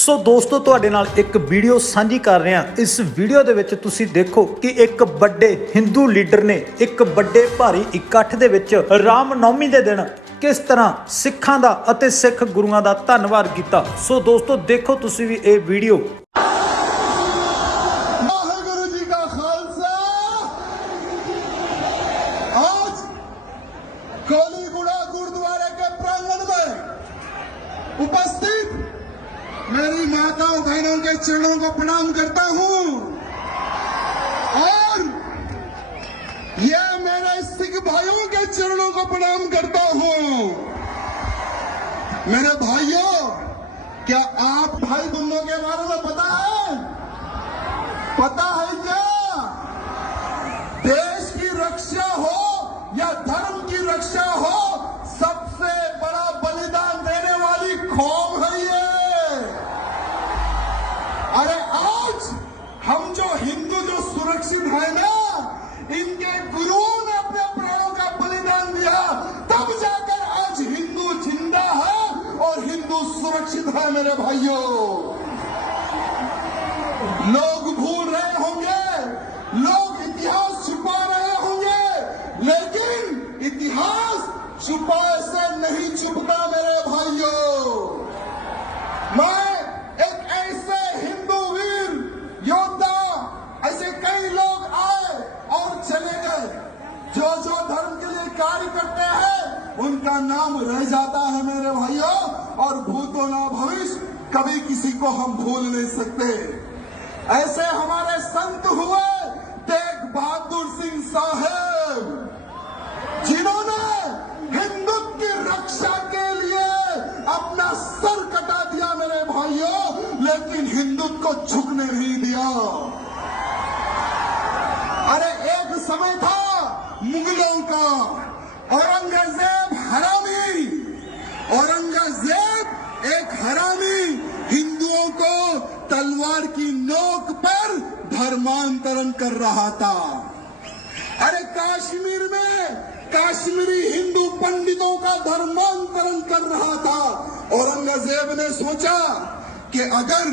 ਸੋ ਦੋਸਤੋ ਤੁਹਾਡੇ ਨਾਲ ਇੱਕ ਵੀਡੀਓ ਸਾਂਝੀ ਕਰ ਰਹੇ ਹਾਂ। ਇਸ ਵੀਡੀਓ ਦੇ ਵਿੱਚ ਤੁਸੀਂ ਦੇਖੋ ਕਿ ਇੱਕ ਵੱਡੇ ਹਿੰਦੂ ਲੀਡਰ ਨੇ ਇੱਕ ਵੱਡੇ ਭਾਰੀ ਇਕੱਠ ਦੇ ਵਿੱਚ ਰਾਮ ਨੌਮੀ ਦੇ ਦਿਨ ਕਿਸ ਤਰ੍ਹਾਂ ਸਿੱਖਾਂ ਦਾ ਅਤੇ ਸਿੱਖ ਗੁਰੂਆਂ ਦਾ ਧੰਨਵਾਦ ਕੀਤਾ। ਸੋ ਦੋਸਤੋ ਦੇਖੋ ਤੁਸੀਂ ਵੀ ਇਹ ਵੀਡੀਓ। वाहेगुरु जी का खालसा। आज कोलीगुड़ा गुरुद्वारे के प्रांगण में उपस्थित मेरी माताओं बहनों के चरणों को प्रणाम करता हूं और ये मेरे सिख भाइयों के चरणों को प्रणाम करता हूं। मेरे भाइयों, क्या आप भाई बंधुओं के बारे में पता है क्या? देश की रक्षा हो या धर्म की रक्षा हो, सबसे बड़ा बलिदान देने वाली कौम है ये। अरे आज हम जो हिंदू जो सुरक्षित है ना, इनके गुरुओं ने अपने प्राणों का बलिदान दिया, तब जाकर आज हिंदू जिंदा है और हिंदू सुरक्षित है। मेरे भाइयों, लोग भूल रहे होंगे, लोग इतिहास छुपा रहे होंगे, लेकिन इतिहास छुपाए से नहीं छुपता। मेरे भाइयों, मैं एक ऐसे हिंदू वीर योद्धा, ऐसे कई लोग आए और चले गए, जो धर्म के लिए कार्य करते हैं उनका नाम रह जाता है मेरे भाइयों, और भूतो ना भविष्य कभी किसी को हम भूल नहीं सकते। ऐसे हमारे संत हुए तेग बहादुर सिंह साहब, जिन्होंने हिंदुत्व की रक्षा के लिए अपना सर कटा दिया मेरे भाइयों, लेकिन हिंदुत्व को झुकने नहीं दिया। अरे एक समय था मुगलों का, औरंगजेब हरामी, औरंगजेब एक हरामी हिंदुओं को तलवार की नोक पर धर्मांतरण कर रहा था। अरे कश्मीर में कश्मीरी हिंदू पंडितों का धर्मांतरण कर रहा था। औरंगजेब ने सोचा कि अगर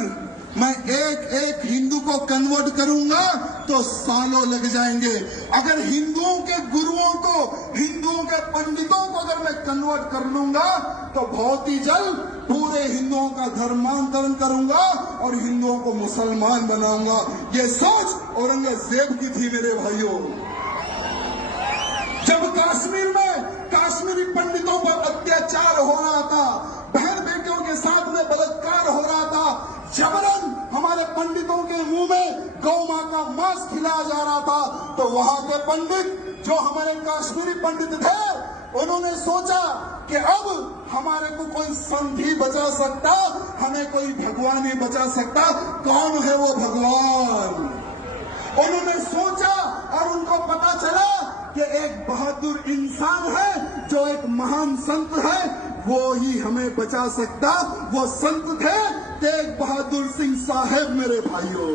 मैं एक हिंदू को कन्वर्ट करूंगा तो सालों लग जाएंगे, अगर हिंदुओं के गुरुओं को, हिंदुओं के पंडितों को अगर मैं कन्वर्ट कर लूंगा तो बहुत ही जल्द पूरे हिंदुओं का धर्मांतरण करूंगा और हिंदुओं को मुसलमान बनाऊंगा। ये सोच औरंगजेब की थी मेरे भाइयों। जब कश्मीर में कश्मीरी पंडितों पर अत्याचार हो रहा था, बहन बेटियों के साथ में बलात्कार हो रहा था, जबरन हमारे पंडितों के मुंह में गौ मां का मांस खिलाया जा रहा था, तो वहां के पंडित जो हमारे कश्मीरी पंडित थे, उन्होंने सोचा कि अब हमारे को कोई संत ही बचा सकता, हमें कोई भगवान ही बचा सकता। कौन है वो भगवान? उन्होंने सोचा और उनको पता चला कि एक बहादुर इंसान है, जो एक महान संत है, वो ही हमें बचा सकता। वो संत थे तेग बहादुर सिंह साहब मेरे भाइयों।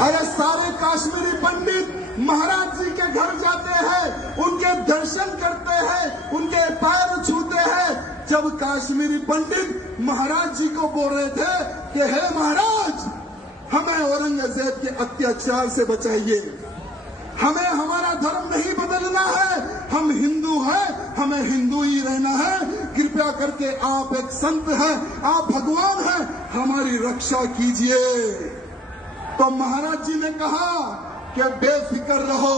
अरे सारे कश्मीरी पंडित महाराज जी के घर जाते हैं, उनके दर्शन करते हैं, उनके पैर छूते हैं। जब कश्मीरी पंडित महाराज जी को बोल रहे थे कि हे महाराज, हमें औरंगजेब के अत्याचार से बचाइए, हमें हमारा धर्म नहीं बदलना है, हम हिंदू हैं, हमें हिंदू ही रहना है, कृपया करके आप एक संत हैं, आप भगवान हैं, हमारी रक्षा कीजिए। तो महाराज जी ने कहा कि बेफिक्र रहो,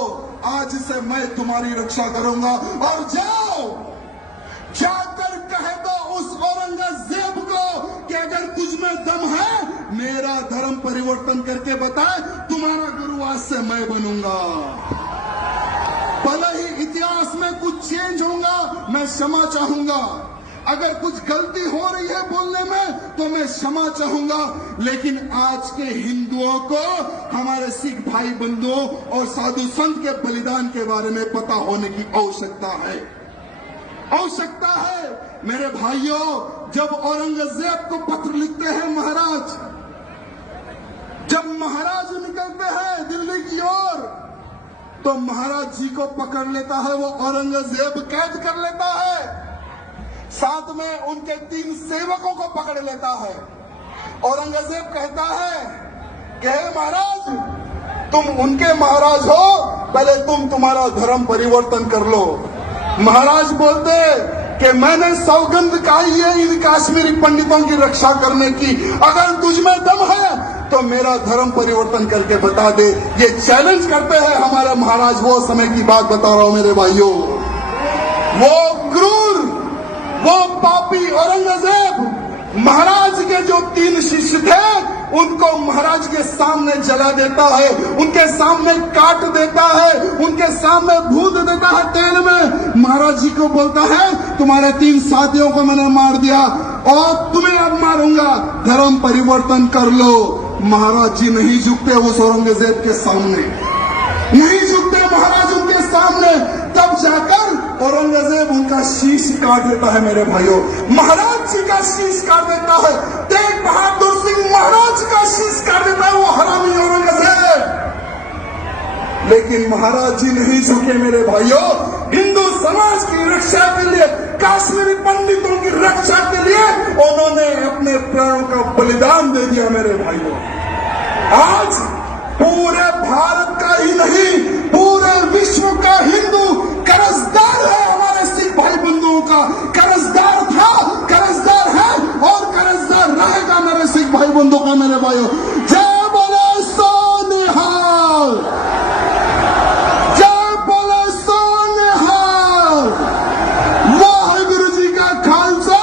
आज से मैं तुम्हारी रक्षा करूंगा, और जाओ जाकर कह दो उस औरंगजेब को कि अगर तुझ में दम है, मेरा धर्म परिवर्तन करके बताए, तुम्हारा गुरु आज से मैं बनूंगा। भले ही इतिहास में कुछ चेंज होगा, मैं क्षमा चाहूंगा, अगर कुछ गलती हो रही है बोलने में तो मैं क्षमा चाहूंगा, लेकिन आज के हिंदुओं को हमारे सिख भाई बंधुओं और साधु संत के बलिदान के बारे में पता होने की आवश्यकता है। मेरे भाइयों, जब औरंगजेब को पत्र लिखते हैं महाराज, जब महाराज निकलते हैं दिल्ली की ओर, तो महाराज जी को पकड़ लेता है वो औरंगजेब, कैद कर लेता है। साथ में उनके 3 सेवकों को पकड़ लेता है। औरंगजेब कहता है कि हे महाराज, तुम उनके महाराज हो, पहले तुम्हारा धर्म परिवर्तन कर लो। महाराज बोलते कि मैंने सौगंध खाई है इन काश्मीरी पंडितों की रक्षा करने की, अगर तुझ में दम है तो मेरा धर्म परिवर्तन करके बता दे। ये चैलेंज करते हैं हमारे महाराज। वो समय की बात बता रहा हूं मेरे भाइयों। वो क्रूर, वो पापी औरंगजेब महाराज के जो 3 शिष्य थे उनको महाराज के सामने जला देता है, उनके सामने काट देता है, उनके सामने भून देता है तेल में। महाराज जी को बोलता है तुम्हारे 3 साथियों को मैंने मार दिया और तुम्हें अब मारूंगा, धर्म परिवर्तन कर लो। महाराज जी नहीं झुकते उस औरंगजेब के सामने, नहीं झुकते महाराज उनके सामने। तब जाकर औरंगजेब उनका शीश काट देता है मेरे भाइयों। महाराज जी का शीश काट देता है, तेग बहादुर सिंह महाराज का शीश काट देता है वो हरामी औरंगजेब। लेकिन महाराज जी नहीं झुके मेरे भाइयों। हिंदू समाज की रक्षा के लिए, काश्मीरी पंडितों की रक्षा के लिए उन्होंने अपने प्राणों का बलिदान दे दिया मेरे भाइयों। आज पूरे भारत का ही नहीं, पूरे विश्व का हिंदू कर्जदार है हमारे सिख भाई बंधुओं का। कर्जदार था, कर्जदार है और कर्जदार रहेगा मेरे सिख भाई बंधुओं का मेरे भाइयों। जय बोले सोनिहाल, जय बोले सोनिहाल। वाहिगुरु जी का खालसा।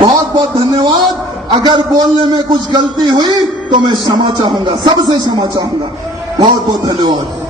बहुत बहुत धन्यवाद। अगर बोलने में कुछ गलती हुई तो मैं क्षमा चाहूंगा, सबसे क्षमा चाहूंगा। बहुत बहुत धन्यवाद।